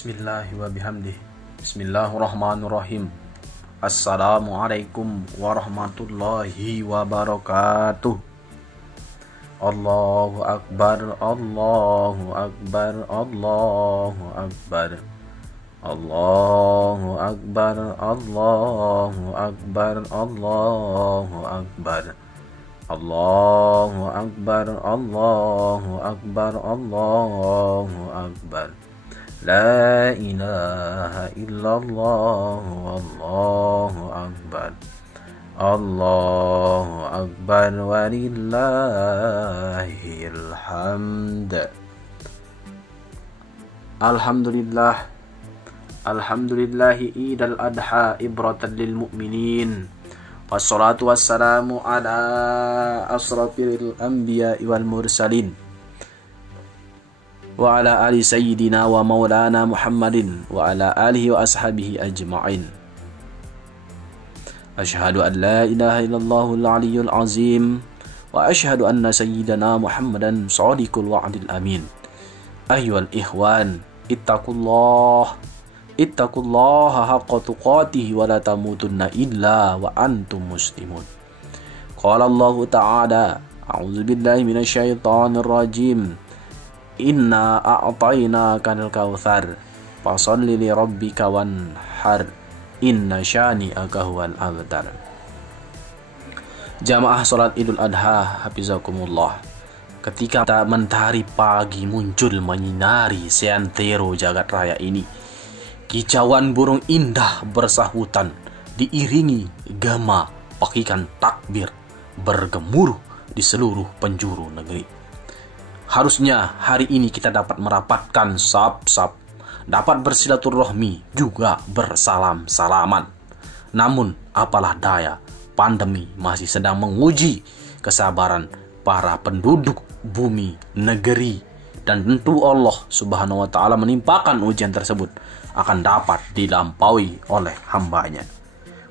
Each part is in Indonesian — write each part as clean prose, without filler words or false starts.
Bismillahi wa bihamdih. Bismillahirrahmanirrahim. Assalamualaikum warahmatullahi wabarakatuh. Allahu Akbar, Allahu Akbar, Allahu Akbar. Allahu Akbar, Allahu Akbar, Allahu Akbar. Allahu Akbar, Allahu Akbar, Allahu Akbar. La ilaha illallah, wallahu akbar. Allahu akbar walillahil hamd. Alhamdulillah. Alhamdulillahi idal adha ibratan lil mu'minin. Wassalatu wassalamu ala asrafil anbiya wal mursalin. Wa ala ali sayyidina wa maulana Muhammadin wa ala alihi wa ashabihi ajma'in. Asyhadu an la ilaha illallahul aliyyul azim wa asyhadu anna sayyidana Muhammadan shadiqul wa'dil amin. Ayyuhal ikhwan, ittaqullaha haqqa tuqatih wa la tamutunna illa wa antum muslimun. Qala Allah ta'ala, a'udzu billahi minasy syaithanir rajim. Inna a'tayna kanal kautsar fasalli li rabbika wanhar inna syani'aka huwal abtar. Jamaah salat Idul Adha hafizakumullah. Ketika mentari pagi muncul menyinari seantero jagat raya ini, kicauan burung indah bersahutan diiringi gema pakikan takbir bergemuruh di seluruh penjuru negeri. Harusnya hari ini kita dapat merapatkan saf-saf, dapat bersilaturahmi, juga bersalam-salaman. Namun apalah daya, pandemi masih sedang menguji kesabaran para penduduk bumi, negeri, dan tentu Allah Subhanahu wa Ta'ala menimpakan ujian tersebut akan dapat dilampaui oleh hambanya.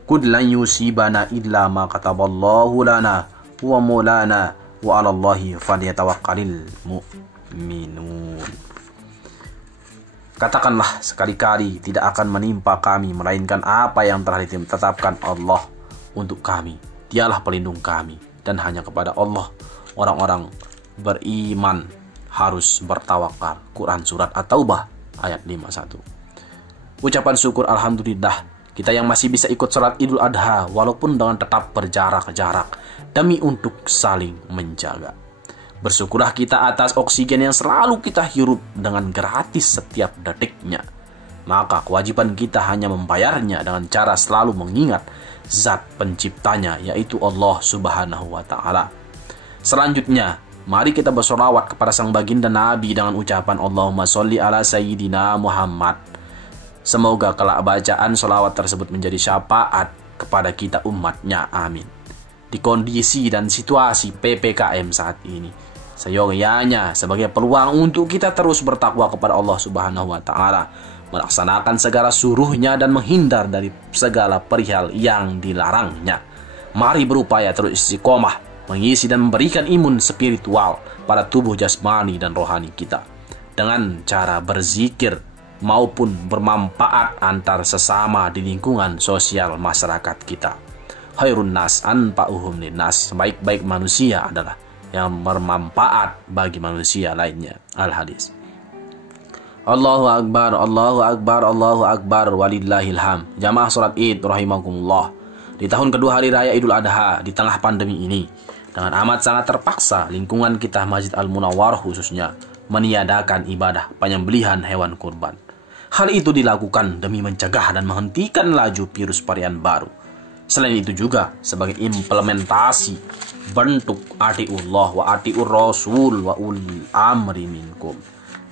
Qul lan yusibana illa ma kataballahu lana wa maulana wa 'alallahi falyatawakkalul mu'minun. Katakanlah sekali-kali tidak akan menimpa kami melainkan apa yang telah ditetapkan Allah untuk kami. Dialah pelindung kami, dan hanya kepada Allah orang-orang beriman harus bertawakal. Quran surat At-Taubah ayat 51. Ucapan syukur alhamdulillah kita yang masih bisa ikut salat Idul Adha walaupun dengan tetap berjarak-jarak demi untuk saling menjaga. Bersyukurlah kita atas oksigen yang selalu kita hirup dengan gratis setiap detiknya. Maka kewajiban kita hanya membayarnya dengan cara selalu mengingat zat penciptanya, yaitu Allah Subhanahu wa Ta'ala. Selanjutnya, mari kita bersolawat kepada sang baginda Nabi dengan ucapan Allahumma sholli ala sayyidina Muhammad. Semoga kelak bacaan sholawat tersebut menjadi syafaat kepada kita umatnya. Amin. Di kondisi dan situasi PPKM saat ini, seyogyanya sebagai peluang untuk kita terus bertakwa kepada Allah Subhanahu wa Ta'ala, melaksanakan segala suruhnya dan menghindar dari segala perihal yang dilarangnya. Mari berupaya terus istiqomah, mengisi dan memberikan imun spiritual pada tubuh jasmani dan rohani kita dengan cara berzikir maupun bermanfaat antar sesama di lingkungan sosial masyarakat kita. Khairun nas anfa'uhum linnas. Sebaik-baik manusia adalah yang bermanfaat bagi manusia lainnya. Al-Hadis. Allahu Akbar, Allahu Akbar, Allahu Akbar, walillahil hamd. Jamaah salat Id rahimakumullah. Di tahun kedua hari raya Idul Adha di tengah pandemi ini, dengan amat sangat terpaksa lingkungan kita Masjid Al-Munawwarah khususnya meniadakan ibadah penyembelihan hewan kurban. Hal itu dilakukan demi mencegah dan menghentikan laju virus varian baru. Selain itu juga sebagai implementasi bentuk atiullah wa atiur rasul wa ulil amri minkum.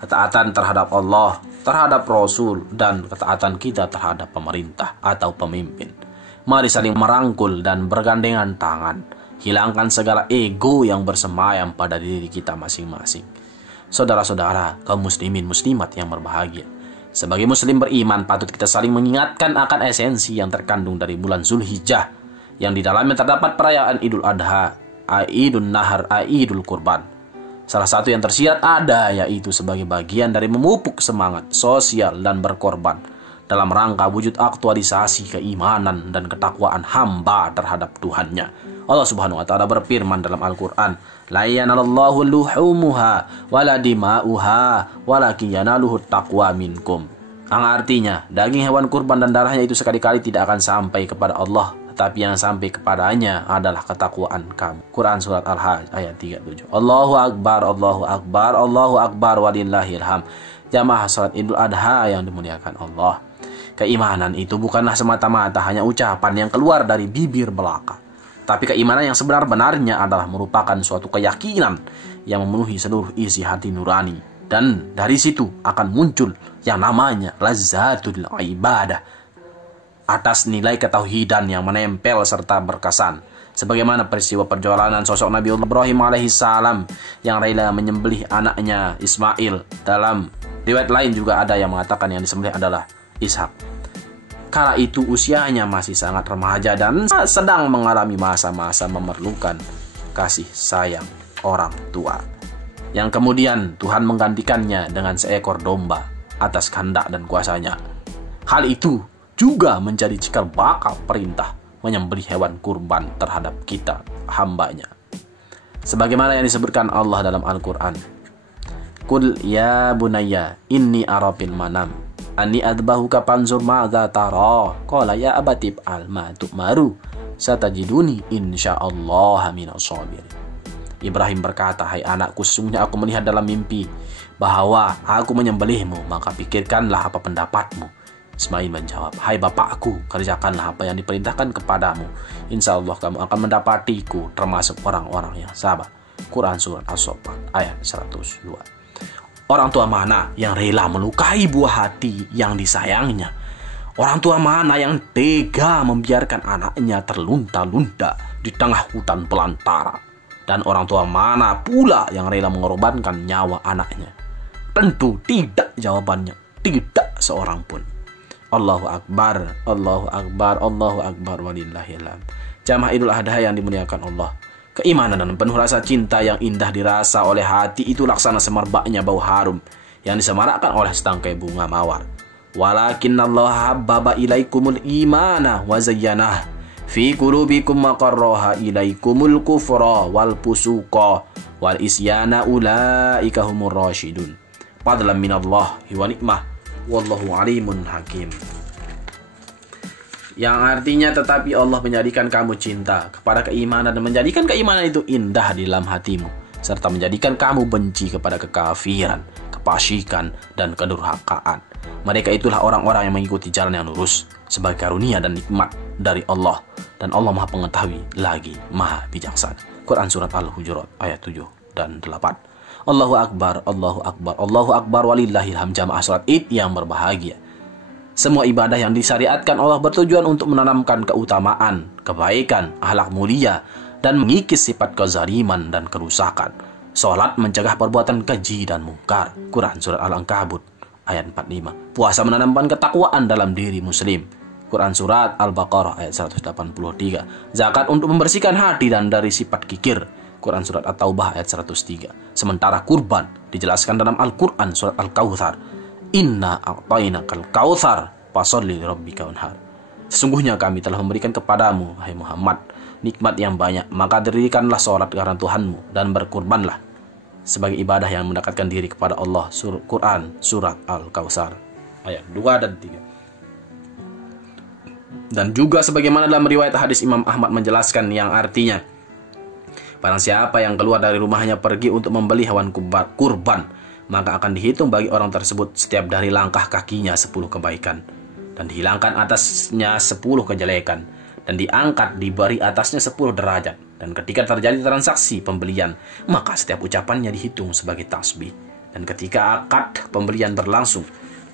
Ketaatan terhadap Allah, terhadap Rasul, dan ketaatan kita terhadap pemerintah atau pemimpin. Mari saling merangkul dan bergandengan tangan. Hilangkan segala ego yang bersemayam pada diri kita masing-masing. Saudara-saudara, kaum muslimin muslimat yang berbahagia, sebagai muslim beriman patut kita saling mengingatkan akan esensi yang terkandung dari bulan Zulhijjah yang di dalamnya terdapat perayaan Idul Adha, Idul Nahar, Idul Kurban. Salah satu yang tersirat ada yaitu sebagai bagian dari memupuk semangat sosial dan berkorban dalam rangka wujud aktualisasi keimanan dan ketakwaan hamba terhadap Tuhannya. Allah Subhanahu wa taala berfirman dalam Al-Qur'an, "La yanallahu luhumuha wala dima'uha walakin yanaluhu taqwa minkum." Yang artinya, daging hewan kurban dan darahnya itu sekali-kali tidak akan sampai kepada Allah, tetapi yang sampai kepadanya adalah ketakwaan kamu. Quran surat Al-Hajj ayat 37. Allahu Akbar, Allahu Akbar, Allahu Akbar walillahil hamd. Jamaah salat Idul Adha yang dimuliakan Allah. Keimanan itu bukanlah semata-mata hanya ucapan yang keluar dari bibir belaka. Tapi keimanan yang sebenar-benarnya adalah merupakan suatu keyakinan yang memenuhi seluruh isi hati nurani. Dan dari situ akan muncul yang namanya lazzatul ibadah, atas nilai ketauhidan yang menempel serta berkesan. Sebagaimana peristiwa perjalanan sosok Nabi Ibrahim alaihissalam yang rela menyembelih anaknya Ismail. Dalam riwayat lain juga ada yang mengatakan yang disembelih adalah Ishak. Kala itu usianya masih sangat remaja dan sedang mengalami masa-masa memerlukan kasih sayang orang tua, yang kemudian Tuhan menggantikannya dengan seekor domba atas kehendak dan kuasanya. Hal itu juga menjadi cikal bakal perintah menyembelih hewan kurban terhadap kita, hambanya. Sebagaimana yang disebutkan Allah dalam Al-Quran, "Qul ya bunayya inni arafil manam Ani adbahuka panzur ma'adha tara. Qala ya abatib al-ma tu'maru. Satajiduni insyaallah minas sabirin." Ibrahim berkata, "Hai anakku, sesungguhnya aku melihat dalam mimpi bahwa aku menyembelihmu, maka pikirkanlah apa pendapatmu." Ismail menjawab, "Hai bapakku, kerjakanlah apa yang diperintahkan kepadamu. Insya Allah kamu akan mendapatiku termasuk orang-orang yang sabar." Quran surat As-Saffat ayat 102. Orang tua mana yang rela melukai buah hati yang disayangnya? Orang tua mana yang tega membiarkan anaknya terlunta-lunta di tengah hutan belantara? Dan orang tua mana pula yang rela mengorbankan nyawa anaknya? Tentu tidak, jawabannya tidak seorang pun. Allahu Akbar, Allahu Akbar, Allahu Akbar walillahil hamd. Jamaah Idul Adha yang dimuliakan Allah. Keimanan dan penuh rasa cinta yang indah dirasa oleh hati itu laksana semerbaknya bau harum yang disemarakkan oleh setangkai bunga mawar. Walakinnallaha habbaba ilaikumul imana wa zayyanah fi qulubikum wa qarraha ilaikumul kufra wal fusuqa wal isyana ulaika humur rasyidun. Fadlan minallahi wa nikmah wallahu alimun hakim. Yang artinya, tetapi Allah menjadikan kamu cinta kepada keimanan dan menjadikan keimanan itu indah di dalam hatimu, serta menjadikan kamu benci kepada kekafiran, kefasikan, dan kedurhakaan. Mereka itulah orang-orang yang mengikuti jalan yang lurus sebagai karunia dan nikmat dari Allah, dan Allah Maha Pengetahui lagi Maha Bijaksana. Quran surat Al-Hujurat ayat 7 dan 8. Allahu Akbar, Allahu Akbar, Allahu Akbar walillahil hamd. Jamaah salat Id yang berbahagia. Semua ibadah yang disyariatkan Allah bertujuan untuk menanamkan keutamaan, kebaikan, akhlak mulia, dan mengikis sifat kezaliman dan kerusakan. Salat mencegah perbuatan keji dan mungkar. Quran surat Al-Ankabut ayat 45. Puasa menanamkan ketakwaan dalam diri muslim. Quran surat Al-Baqarah ayat 183. Zakat untuk membersihkan hati dan dari sifat kikir. Quran surat At-Taubah ayat 103. Sementara kurban dijelaskan dalam Al-Quran surat Al-Kautsar. Inna a'tainakal kautsar fasholli lirabbika wanhar. Sesungguhnya kami telah memberikan kepadamu, hai Muhammad, nikmat yang banyak, maka dirikanlah sholat karena Tuhanmu dan berkurbanlah sebagai ibadah yang mendekatkan diri kepada Allah. Quran surat Al-Kautsar ayat 2 dan 3. Dan juga sebagaimana dalam riwayat hadis Imam Ahmad menjelaskan yang artinya, barang siapa yang keluar dari rumahnya pergi untuk membeli hewan kurban, maka akan dihitung bagi orang tersebut setiap dari langkah kakinya 10 kebaikan, dan dihilangkan atasnya 10 kejelekan, dan diangkat diberi atasnya 10 derajat. Dan ketika terjadi transaksi pembelian, maka setiap ucapannya dihitung sebagai tasbih. Dan ketika akad pembelian berlangsung,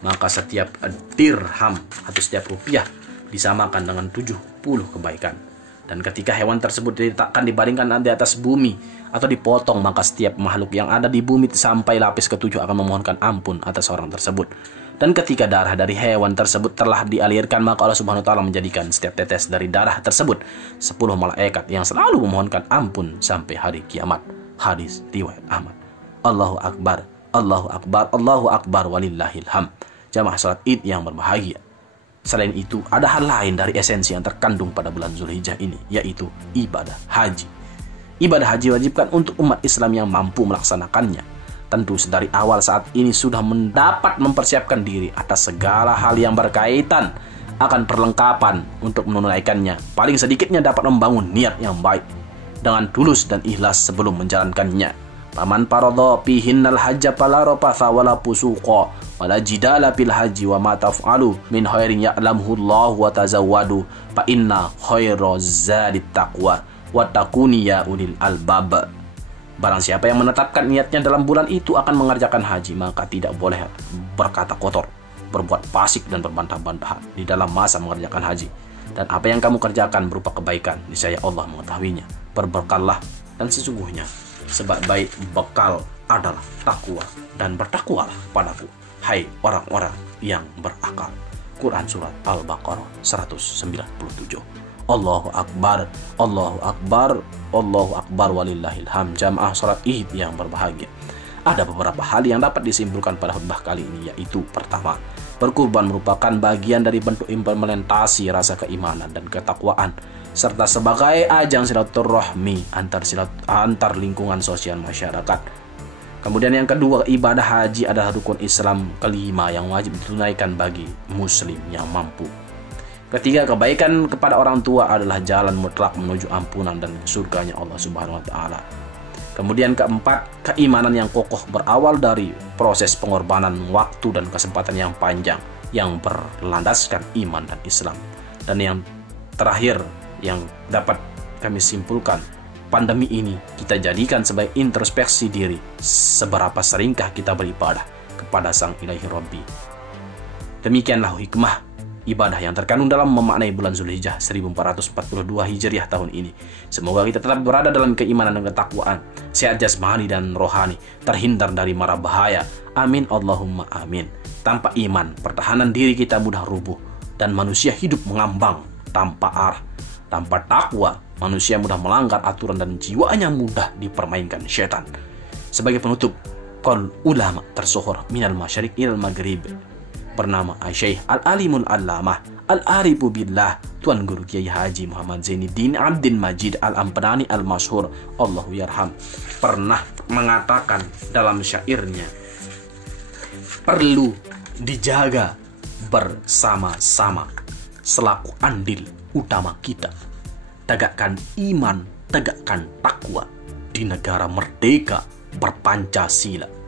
maka setiap dirham atau setiap rupiah disamakan dengan 70 kebaikan. Dan ketika hewan tersebut diletakkan dibandingkan di atas bumi atau dipotong, maka setiap makhluk yang ada di bumi sampai lapis ke-7 akan memohonkan ampun atas orang tersebut. Dan ketika darah dari hewan tersebut telah dialirkan, maka Allah Subhanahu wa taala menjadikan setiap tetes dari darah tersebut 10 malaikat yang selalu memohonkan ampun sampai hari kiamat. Hadis riwayat Ahmad. Allahu Akbar, Allahu Akbar, Allahu Akbar, walillahil hamd. Jamaah salat Id yang berbahagia. Selain itu, ada hal lain dari esensi yang terkandung pada bulan Zulhijjah ini, yaitu ibadah haji. Ibadah haji wajibkan untuk umat Islam yang mampu melaksanakannya. Tentu sedari awal saat ini sudah mendapat mempersiapkan diri atas segala hal yang berkaitan akan perlengkapan untuk menunaikannya. Paling sedikitnya dapat membangun niat yang baik dengan tulus dan ikhlas sebelum menjalankannya. Faman faradha fihinnal hajja fala rafatha wala fusuqa wala jidala fil haji wa ma taf'alu min khairin ya'lamuhu Allah wa tazawwadu fa inna khairaz zadit taqwa wa takuni ya ulil albab. Barang siapa yang menetapkan niatnya dalam bulan itu akan mengerjakan haji, maka tidak boleh berkata kotor, berbuat fasik dan berbantah-bantahan di dalam masa mengerjakan haji. Dan apa yang kamu kerjakan berupa kebaikan, niscaya Allah mengetahuinya. Berbekallah, dan sesungguhnya sebaik-baik bekal adalah takwa, dan bertakwalah padaku, hai orang-orang yang berakal. Quran Surat Al-Baqarah 197. Allahu Akbar, Allahu Akbar, Allahu Akbar, walillahil hamd. Jamaah salat Id yang berbahagia. Ada beberapa hal yang dapat disimpulkan pada khutbah kali ini, yaitu pertama, berkurban merupakan bagian dari bentuk implementasi rasa keimanan dan ketakwaan, serta sebagai ajang silaturahmi antar lingkungan sosial masyarakat. Kemudian yang kedua, ibadah haji adalah rukun Islam kelima yang wajib ditunaikan bagi muslim yang mampu. Ketiga, kebaikan kepada orang tua adalah jalan mutlak menuju ampunan dan surganya Allah Subhanahu wa taala. Kemudian keempat, keimanan yang kokoh berawal dari proses pengorbanan waktu dan kesempatan yang panjang yang berlandaskan iman dan Islam. Dan yang terakhir yang dapat kami simpulkan, pandemi ini kita jadikan sebagai introspeksi diri, seberapa seringkah kita beribadah kepada Sang Ilahi Rabbi. Demikianlah hikmah ibadah yang terkandung dalam memaknai bulan Zulhijjah 1442 Hijriah tahun ini. Semoga kita tetap berada dalam keimanan dan ketakwaan, sehat jasmani dan rohani, terhindar dari mara bahaya. Amin Allahumma amin. Tanpa iman, pertahanan diri kita mudah rubuh dan manusia hidup mengambang tanpa arah. Tanpa takwa, manusia mudah melanggar aturan dan jiwanya mudah dipermainkan syaitan. Sebagai penutup, qaul ulama tersohor minal masyariq ilal maghrib bernama Syekh Al-Alimul Allamah Al-Arifu Billah Tuan Guru Kiai Haji Muhammad Zainuddin Abdin Majid Al-Ampadani Al-Masyhur Allahu yarham pernah mengatakan dalam syairnya, perlu dijaga bersama-sama selaku andil utama kita. Tegakkan iman, tegakkan takwa di negara merdeka berpancasila.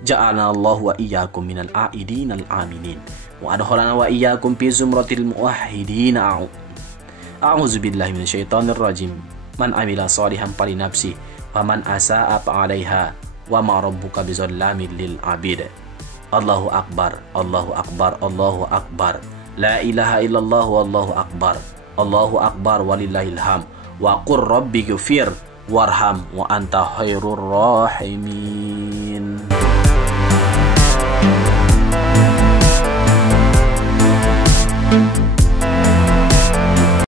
Ja'alna Allah wa iyyakum minal a'idin al-aminin wa adkhalana wa iyyakum fi zumratil muwahhidin. A'udzu billahi minasyaitonir rajim. Man amila shalihan fali nafsi wa man asa'a fa 'alaiha wa ma rabbuka bizallamin lil 'abid. Allahu akbar, Allahu akbar, Allahu akbar. La ilaha illallah wallahu akbar. Allahu akbar walillahil hamd. Wa qur rabbighfir warham wa anta khairur rahimin.